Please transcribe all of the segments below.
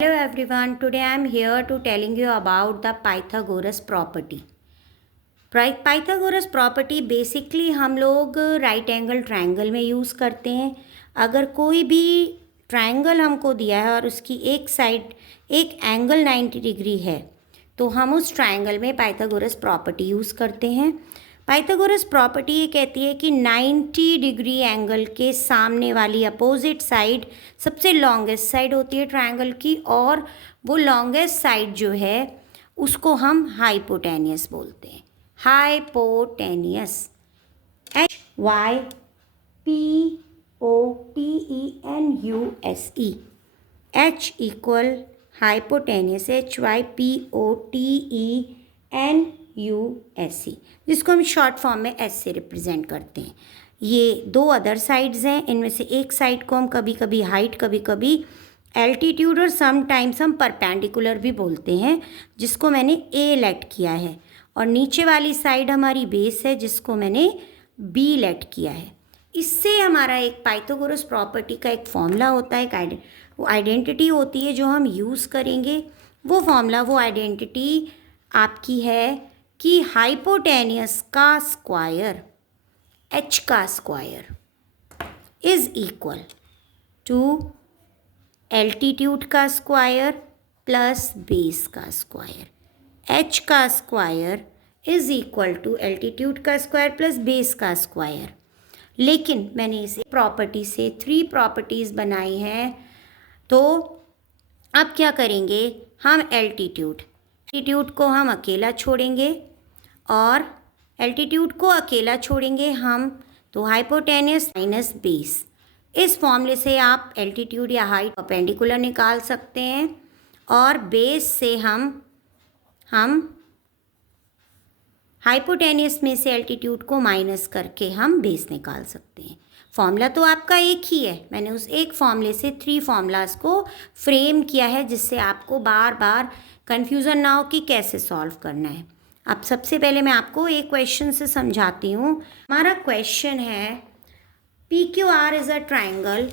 Hello everyone, today I am here to telling you about the Pythagoras property. Pythagoras property basically हम लोग right angle triangle में use करते हैं। अगर कोई भी ट्रायंगल हमको दिया है और उसकी एक साइड एक एंगल 90 डिग्री है तो हम उस ट्रायंगल में पाइथागोरस प्रॉपर्टी यूज़ करते हैं। पाइथागोरस प्रॉपर्टी ये कहती है कि 90 डिग्री एंगल के सामने वाली अपोजिट साइड सबसे लॉन्गेस्ट साइड होती है ट्रायंगल की, और वो लॉन्गेस्ट साइड जो है उसको हम हाइपोटेनियस बोलते हैं। Hypotenuse, HYPOTENUSE, H equal hypotenuse, HYPOTENUSE, जिसको हम शॉर्ट फॉर्म में एस से रिप्रेजेंट करते हैं। ये दो अदर साइड्स हैं, इनमें से एक साइड को हम कभी कभी हाइट, कभी कभी एल्टीट्यूड और समटाइम्स हम परपेंडिकुलर भी बोलते हैं, जिसको मैंने ए लेट किया है, और नीचे वाली साइड हमारी बेस है जिसको मैंने बी लेट किया है। इससे हमारा एक पाइथागोरस प्रॉपर्टी का एक फॉर्मूला होता है, वो आइडेंटिटी होती है जो हम यूज़ करेंगे। वो फॉर्मूला, वो आइडेंटिटी आपकी है कि हाइपोटेनियस का स्क्वायर, एच का square, is equal to altitude का स्क्वायर प्लस बेस का स्क्वायर। एच का square is equal to altitude का स्क्वायर प्लस बेस का स्क्वायर। लेकिन मैंने इसे प्रॉपर्टी से 3 प्रॉपर्टीज़ बनाई हैं, तो अब क्या करेंगे हम एल्टीट्यूड को हम अकेला छोड़ेंगे और एल्टीट्यूड को अकेला छोड़ेंगे हम, तो हाइपोटेनियस माइनस बेस। इस फॉर्मूले से आप एल्टीट्यूड या हाइट परपेंडिकुलर निकाल सकते हैं, और बेस से हम हाइपोटेनियस में से एल्टीट्यूड को माइनस करके हम बेस निकाल सकते हैं। फॉर्मूला तो आपका एक ही है, मैंने उस एक फॉर्मूले से 3 फॉर्मूलाज को फ्रेम किया है, जिससे आपको बार बार कन्फ्यूज़न ना हो कि कैसे सॉल्व करना है। अब सबसे पहले मैं आपको एक क्वेश्चन से समझाती हूँ। हमारा क्वेश्चन है PQR is a triangle,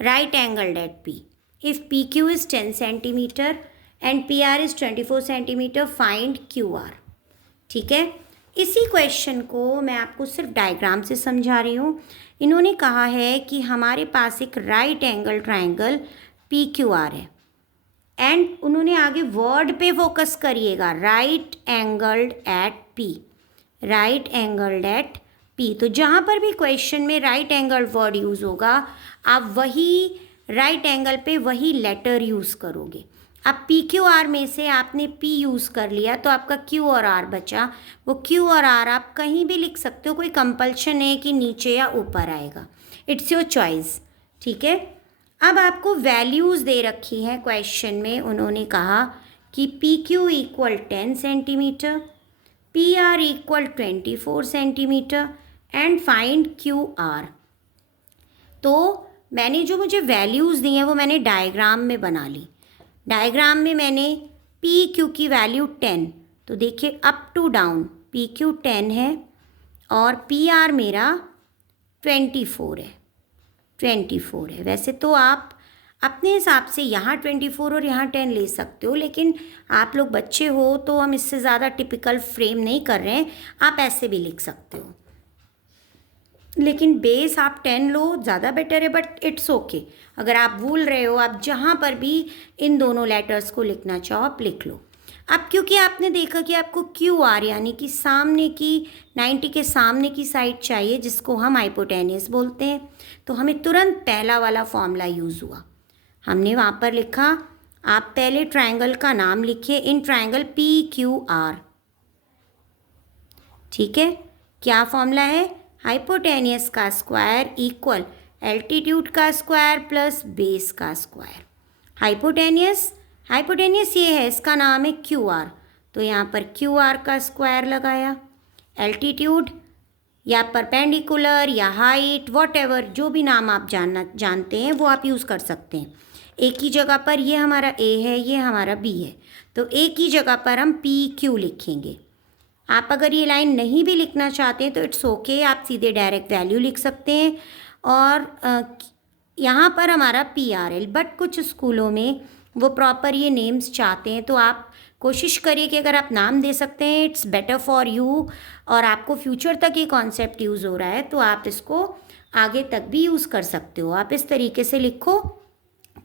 right angled at P. If PQ is 10 centimeter and PR is 24 centimeter, find QR. ठीक है, इसी क्वेश्चन को मैं आपको सिर्फ डायग्राम से समझा रही हूँ। इन्होंने कहा है कि हमारे पास एक राइट एंगल ट्रायंगल PQR है, एंड उन्होंने आगे वर्ड पे फोकस करिएगा, right angled at P, right angled at P। तो जहाँ पर भी क्वेश्चन में राइट एंगल वर्ड यूज़ होगा, आप वही राइट एंगल पे वही लेटर यूज़ करोगे। अब PQR में से आपने P यूज़ कर लिया तो आपका Q और R बचा। वो Q और R आप कहीं भी लिख सकते हो, कोई कंपल्शन है कि नीचे या ऊपर आएगा, इट्स योर चॉइस। ठीक है, अब आपको वैल्यूज़ दे रखी हैं क्वेश्चन में। उन्होंने कहा कि PQ equal 10 centimetre, PR equal 24 centimetre and find QR। तो मैंने जो मुझे वैल्यूज़ दी हैं वो मैंने डायग्राम में बना ली। डायग्राम में मैंने PQ की वैल्यू 10, तो देखिए अप टू डाउन PQ 10 है और PR मेरा 24 है। वैसे तो आप अपने हिसाब से यहाँ 24 और यहाँ 10 ले सकते हो, लेकिन आप लोग बच्चे हो तो हम इससे ज़्यादा टिपिकल फ्रेम नहीं कर रहे हैं, आप ऐसे भी लिख सकते हो, लेकिन बेस आप 10 लो, ज़्यादा बेटर है, बट इट्स ओके। अगर आप भूल रहे हो, आप जहाँ पर भी इन दोनों लेटर्स को लिखना चाहो आप लिख लो। अब क्योंकि आपने देखा कि आपको QR यानी कि सामने की 90 के सामने की साइड चाहिए, जिसको हम हाइपोटेनियस बोलते हैं, तो हमें तुरंत पहला वाला फॉर्मूला यूज़ हुआ। हमने वहाँ पर लिखा, आप पहले ट्रायंगल का नाम लिखिए, इन ट्रायंगल PQR। ठीक है, क्या फॉर्मूला है? हाइपोटेनियस का स्क्वायर इक्वल एल्टीट्यूड का स्क्वायर प्लस बेस का स्क्वायर। हाइपोटेनियस ये है, इसका नाम है QR, तो यहाँ पर QR का स्क्वायर लगाया। एल्टीट्यूड या परपेंडिकुलर या हाइट, वॉटएवर जो भी नाम आप जानते हैं वो आप यूज़ कर सकते हैं। एक ही जगह पर ये हमारा A है, ये हमारा B है, तो एक ही जगह पर हम PQ लिखेंगे। आप अगर ये लाइन नहीं भी लिखना चाहते हैं तो इट्स ओके, आप सीधे डायरेक्ट वैल्यू लिख सकते हैं। और यहाँ पर हमारा PRL, बट कुछ स्कूलों में वो प्रॉपर ये नेम्स चाहते हैं, तो आप कोशिश करिए कि अगर आप नाम दे सकते हैं, इट्स बेटर फॉर यू, और आपको फ्यूचर तक ये कॉन्सेप्ट यूज़ हो रहा है तो आप इसको आगे तक भी यूज़ कर सकते हो। आप इस तरीके से लिखो,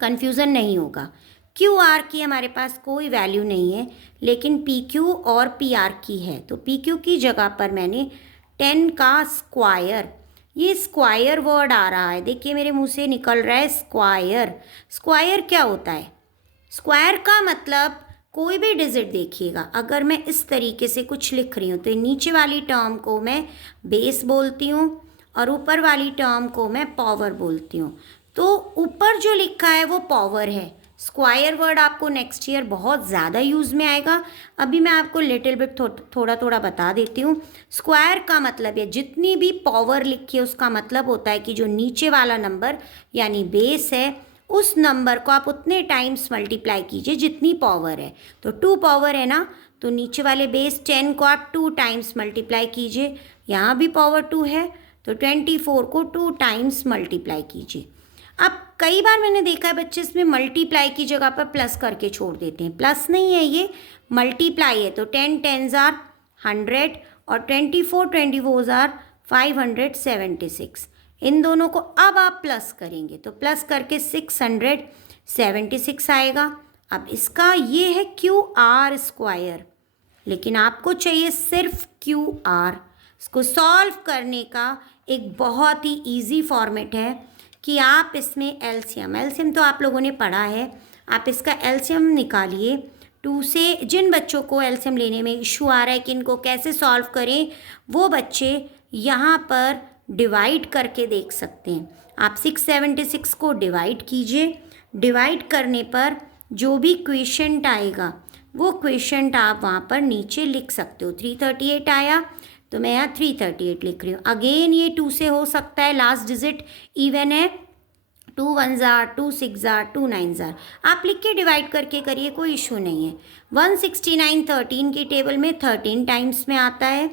कन्फ्यूज़न नहीं होगा। QR की हमारे पास कोई वैल्यू नहीं है, लेकिन PQ और PR की है, तो PQ की जगह पर मैंने 10 का स्क्वायर, ये स्क्वायर वर्ड आ रहा है, देखिए मेरे मुंह से निकल रहा है स्क्वायर। स्क्वायर क्या होता है? स्क्वायर का मतलब कोई भी डिजिट देखिएगा, अगर मैं इस तरीके से कुछ लिख रही हूँ तो नीचे वाली टर्म को मैं बेस बोलती हूँ और ऊपर वाली टर्म को मैं पावर बोलती हूँ। तो ऊपर जो लिखा है वो पावर है। स्क्वायर वर्ड आपको नेक्स्ट ईयर बहुत ज़्यादा यूज़ में आएगा। अभी मैं आपको लिटिल बिट थोड़ा थोड़ा बता देती हूँ। स्क्वायर का मतलब है जितनी भी पावर लिखी है उसका मतलब होता है कि जो नीचे वाला नंबर यानी बेस है उस नंबर को आप उतने टाइम्स मल्टीप्लाई कीजिए जितनी पावर है। तो 2 पावर है ना, तो नीचे वाले बेस 10 को आप 2 टाइम्स मल्टीप्लाई कीजिए। यहाँ भी पावर 2 है तो 24 को 2 टाइम्स मल्टीप्लाई कीजिए। अब कई बार मैंने देखा है बच्चे इसमें मल्टीप्लाई की जगह पर प्लस करके छोड़ देते हैं। प्लस नहीं है, ये मल्टीप्लाई है। तो 10 10s आर 100 और 24 24s आर 576। इन दोनों को अब आप प्लस करेंगे तो प्लस करके 676 आएगा। अब इसका ये है QR स्क्वायर, लेकिन आपको चाहिए सिर्फ QR। इसको सॉल्व करने का एक बहुत ही इजी फॉर्मेट है कि आप इसमें एलसीएम तो आप लोगों ने पढ़ा है, आप इसका एलसीएम निकालिए। 2 से जिन बच्चों को एलसीएम लेने में इशू आ रहा है कि इनको कैसे सॉल्व करें, वो बच्चे यहाँ पर डिवाइड करके देख सकते हैं। आप 676 को डिवाइड कीजिए। डिवाइड करने पर जो भी क्वेश्चन आएगा वो क्वेश्चन आप वहाँ पर नीचे लिख सकते हो। 338 आया तो मैं यहाँ 338 लिख रही हूँ। अगेन ये 2 से हो सकता है, लास्ट डिजिट इवन है, 2 1s are 2 6s are 2 9s are. आप लिख के डिवाइड करके करिए, कोई इशू नहीं है। 169 13 की टेबल में 13 टाइम्स में आता है।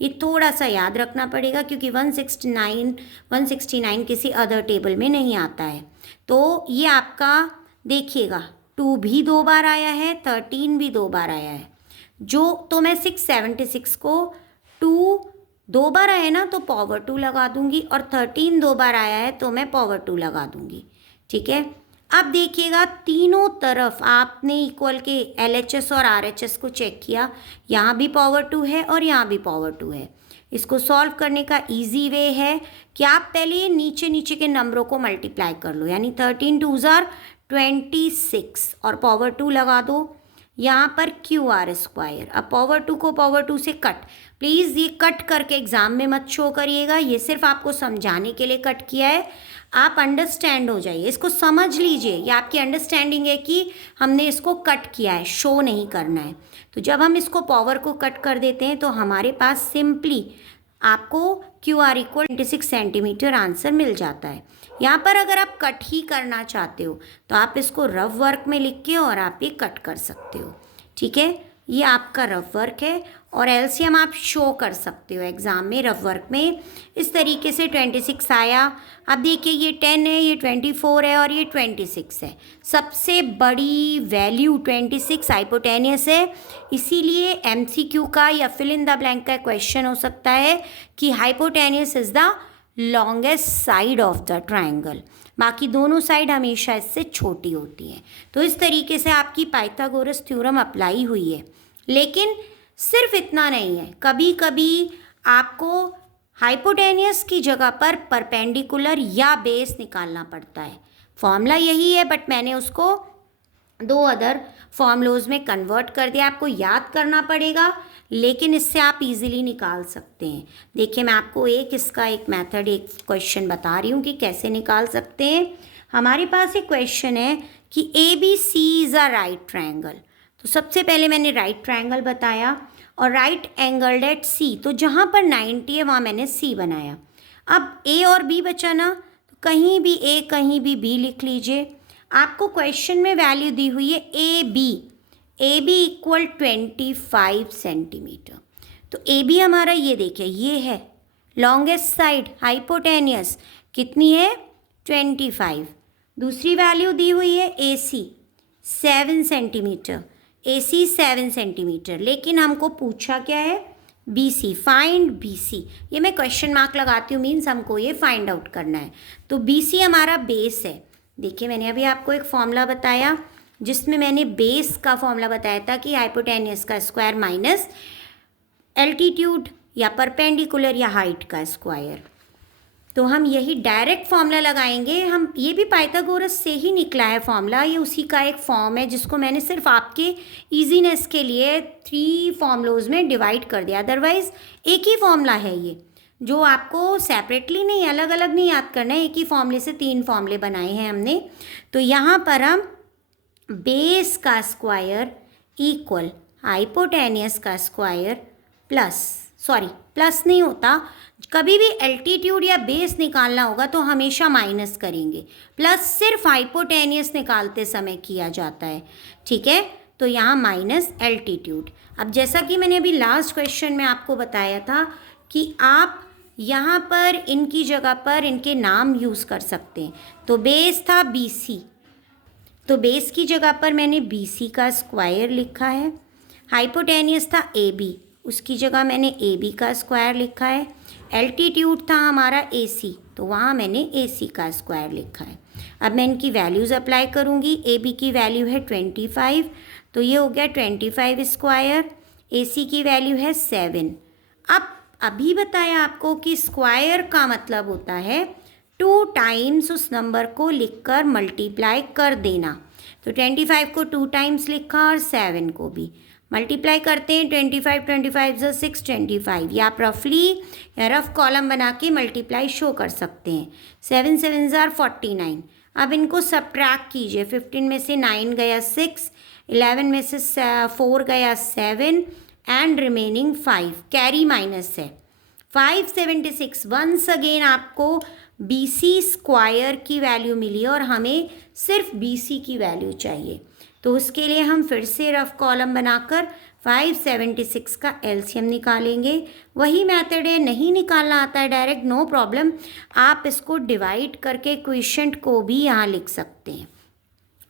ये थोड़ा सा याद रखना पड़ेगा क्योंकि 169 किसी अदर टेबल में नहीं आता है। तो ये आपका देखिएगा 2 भी 2 बार आया है, 13 भी 2 बार आया है। जो तो मैं 676 को 2 2 बार आया ना तो पावर 2 लगा दूंगी, और 13 2 बार आया है तो मैं पावर 2 लगा दूंगी। ठीक है, अब देखिएगा तीनों तरफ आपने इक्वल के LHS और RHS को चेक किया, यहाँ भी पावर 2 है और यहाँ भी पावर 2 है। इसको सॉल्व करने का इजी वे है कि आप पहले नीचे नीचे के नंबरों को मल्टीप्लाई कर लो, यानी 13 2s आर 26 और पावर 2 लगा दो। यहाँ पर QR स्क्वायर, अब पावर 2 को पावर 2 से कट, प्लीज़ ये कट करके एग्ज़ाम में मत शो करिएगा, ये सिर्फ आपको समझाने के लिए कट किया है। आप अंडरस्टैंड हो जाइए, इसको समझ लीजिए, ये आपकी अंडरस्टैंडिंग है कि हमने इसको कट किया है, शो नहीं करना है। तो जब हम इसको पावर को कट कर देते हैं तो हमारे पास सिंपली आपको QR इक्वल 26 सेंटीमीटर आंसर मिल जाता है। यहाँ पर अगर आप कट ही करना चाहते हो तो आप इसको रफ वर्क में लिख के और आप ये कट कर सकते हो। ठीक है, ये आपका रफ वर्क है और LCM आप शो कर सकते हो एग्ज़ाम में रफ वर्क में। इस तरीके से 26 आया। अब देखिए ये 10 है, ये 24 है और ये 26 है। सबसे बड़ी वैल्यू 26 हाइपोटेनियस है, इसीलिए MCQ का या फिल इन द ब्लैंक का क्वेश्चन हो सकता है कि hypotenuse is the longest side of the triangle, बाकी दोनों साइड हमेशा इससे छोटी होती हैं। तो इस तरीके से आपकी पाइथागोरस थ्योरम अप्लाई हुई है। लेकिन सिर्फ इतना नहीं है, कभी कभी आपको हाइपोटेनियस की जगह पर परपेंडिकुलर या बेस निकालना पड़ता है। फॉर्मूला यही है बट मैंने उसको 2 अदर फॉर्मूलोज में कन्वर्ट कर दिया, आपको याद करना पड़ेगा, लेकिन इससे आप इजीली निकाल सकते हैं। देखिए मैं आपको इसका एक मेथड, एक क्वेश्चन बता रही हूँ कि कैसे निकाल सकते हैं। हमारे पास एक क्वेश्चन है कि ABC is a right triangle. तो सबसे पहले मैंने राइट ट्रायंगल बताया और राइट एंगल्ड एट C, तो जहाँ पर 90 है वहाँ मैंने C बनाया। अब A और B बचा ना, तो कहीं भी A कहीं भी B लिख लीजिए। आपको क्वेश्चन में वैल्यू दी हुई है AB इक्वल 25 सेंटीमीटर। तो AB हमारा ये देखिए, ये है लॉन्गेस्ट साइड हाइपोटेनियस, कितनी है 25। दूसरी वैल्यू दी हुई है AC 7 सेंटीमीटर, AC 7 सेंटीमीटर, लेकिन हमको पूछा क्या है BC, फाइंड BC। ये मैं क्वेश्चन मार्क लगाती हूँ, मीन्स हमको ये फाइंड आउट करना है। तो BC हमारा बेस है। देखिए मैंने अभी आपको एक फॉर्मूला बताया जिसमें मैंने बेस का फॉर्मूला बताया था कि हाइपोटेनियस का स्क्वायर माइनस एल्टीट्यूड या परपेंडिकुलर या हाइट का स्क्वायर। तो हम यही डायरेक्ट फॉर्मूला लगाएंगे। हम ये भी पाइथागोरस से ही निकला है फॉर्मूला, ये उसी का एक फॉर्म है जिसको मैंने सिर्फ आपके इजीनेस के लिए 3 फॉर्मूलोज में डिवाइड कर दिया। अदरवाइज़ एक ही फॉर्मूला है ये, जो आपको सेपरेटली नहीं, अलग अलग नहीं याद करना है। एक ही फॉर्मूले से 3 फॉर्मूले बनाए हैं हमने। तो यहाँ पर हम बेस का स्क्वायर इक्वल हाइपोटेनियस का स्क्वायर प्लस नहीं होता, कभी भी एल्टीट्यूड या बेस निकालना होगा तो हमेशा माइनस करेंगे। प्लस सिर्फ हाइपोटेनियस निकालते समय किया जाता है, ठीक है। तो यहाँ माइनस एल्टीट्यूड। अब जैसा कि मैंने अभी लास्ट क्वेश्चन में आपको बताया था कि आप यहाँ पर इनकी जगह पर इनके नाम यूज़ कर सकते हैं। तो बेस था BC, तो बेस की जगह पर मैंने BC का स्क्वायर लिखा है। हाइपोटेनियस था AB, उसकी जगह मैंने AB का स्क्वायर लिखा है। एल्टीट्यूड था हमारा AC, तो वहाँ मैंने AC का स्क्वायर लिखा है। अब मैं इनकी वैल्यूज़ अप्लाई करूँगी। AB की वैल्यू है 25, तो ये हो गया 25 स्क्वायर। AC की वैल्यू है 7। अब अभी बताया आपको कि स्क्वायर का मतलब होता है 2 टाइम्स उस नंबर को लिखकर मल्टीप्लाई कर देना। तो 25 को 2 टाइम्स लिखा और 7 को भी मल्टीप्लाई करते हैं। 25 + 6 25। या आप रफली या रफ कॉलम बना के मल्टीप्लाई शो कर सकते हैं। 7 7 49। अब इनको सब्ट्रैक्ट कीजिए। 15 में से 9 गया 6, 11 में से 4 गया 7 एंड रिमेनिंग 5, कैरी माइनस है 576। वंस अगेन आपको BC स्क्वायर की वैल्यू मिली और हमें सिर्फ BC की वैल्यू चाहिए। तो उसके लिए हम फिर से रफ कॉलम बनाकर 576 का LCM निकालेंगे। वही मेथड है, नहीं निकालना आता है डायरेक्ट, नो प्रॉब्लम। आप इसको डिवाइड करके क्वोशिएंट को भी यहाँ लिख सकते हैं।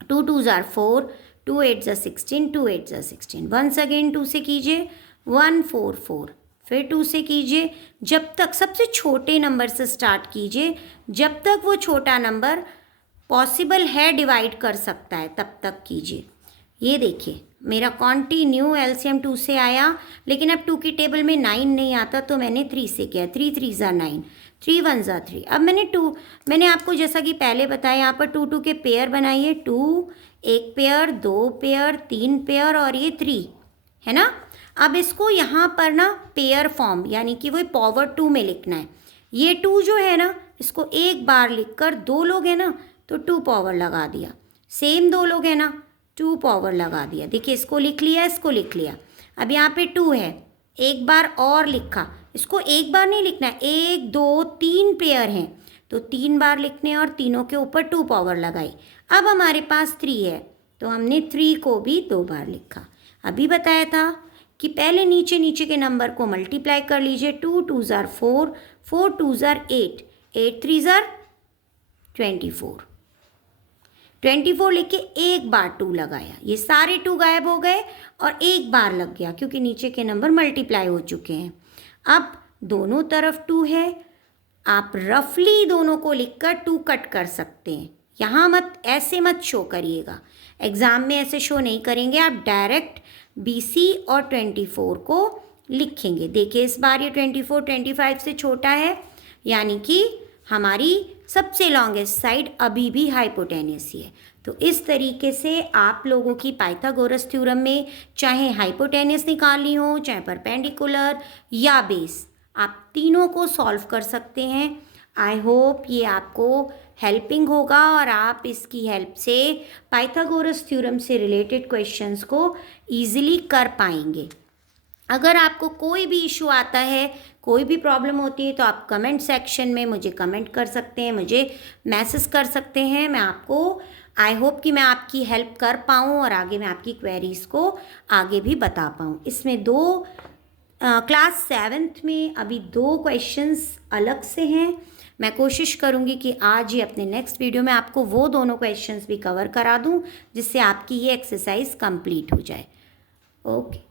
2 2 = 4, 2 8 = 16, 2 8 = 16। वंस अगेन 2 से कीजिए 1 4 4, फिर 2 से कीजिए। जब तक सबसे छोटे नंबर से स्टार्ट कीजिए, जब तक वो छोटा नंबर पॉसिबल है डिवाइड कर सकता है तब तक कीजिए। ये देखिए मेरा कॉन्टिन्यू LCM 2 से आया, लेकिन अब 2 की टेबल में 9 नहीं आता तो मैंने 3 से किया। 3 3 = 9, 3 1 = 3। अब मैंने आपको जैसा कि पहले बताया, यहाँ पर 2 2 के पेयर बनाइए। 2 1 पेयर, 2 पेयर, 3 पेयर और ये 3 है ना। अब इसको यहाँ पर ना पेयर फॉर्म यानी कि वो पावर 2 में लिखना है। ये 2 जो है ना, इसको एक बार लिखकर 2 लोग हैं ना तो 2 पावर लगा दिया। सेम 2 लोग हैं ना, 2 पावर लगा दिया। देखिए इसको लिख लिया, इसको लिख लिया। अब यहाँ पे 2 है, एक बार और लिखा। इसको एक बार नहीं लिखना है, 1 2 3 पेयर हैं तो 3 बार लिखने और तीनों के ऊपर 2 पावर लगाई। अब हमारे पास 3 है तो हमने 3 को भी 2 बार लिखा। अभी बताया था कि पहले नीचे के नंबर को मल्टीप्लाई कर लीजिए। 2 2 = 4, 4 2 = 8, 8 3 = 24। 24 लिख के एक बार 2 लगाया, ये सारे 2 गायब हो गए और एक बार लग गया क्योंकि नीचे के नंबर मल्टीप्लाई हो चुके हैं। अब दोनों तरफ 2 है, आप रफली दोनों को लिखकर 2 कट कर सकते हैं। यहाँ ऐसे मत शो करिएगा, एग्ज़ाम में ऐसे शो नहीं करेंगे। आप डायरेक्ट BC और 24 को लिखेंगे। देखिए इस बार ये 24 25 से छोटा है, यानी कि हमारी सबसे लॉन्गेस्ट साइड अभी भी हाइपोटेनियस ही है। तो इस तरीके से आप लोगों की पाइथागोरस थ्योरम में चाहे हाइपोटेनियस निकालनी हो, चाहे परपेंडिकुलर या बेस, आप तीनों को सॉल्व कर सकते हैं। आई होप ये आपको हेल्पिंग होगा और आप इसकी हेल्प से पाइथागोरस थ्योरम से रिलेटेड क्वेश्चंस को ईजिली कर पाएंगे। अगर आपको कोई भी इशू आता है, कोई भी प्रॉब्लम होती है तो आप कमेंट सेक्शन में मुझे कमेंट कर सकते हैं, मुझे मैसेज कर सकते हैं। मैं आपको आई होप कि मैं आपकी हेल्प कर पाऊँ और आगे मैं आपकी क्वेरीज़ को आगे भी बता पाऊँ। इसमें क्लास 7th में अभी 2 क्वेश्चंस अलग से हैं मैं कोशिश करूँगी कि आज ही अपने नेक्स्ट वीडियो में आपको वो दोनों क्वेश्चंस भी कवर करा दूँ जिससे आपकी ये एक्सरसाइज कंप्लीट हो जाए। ओके।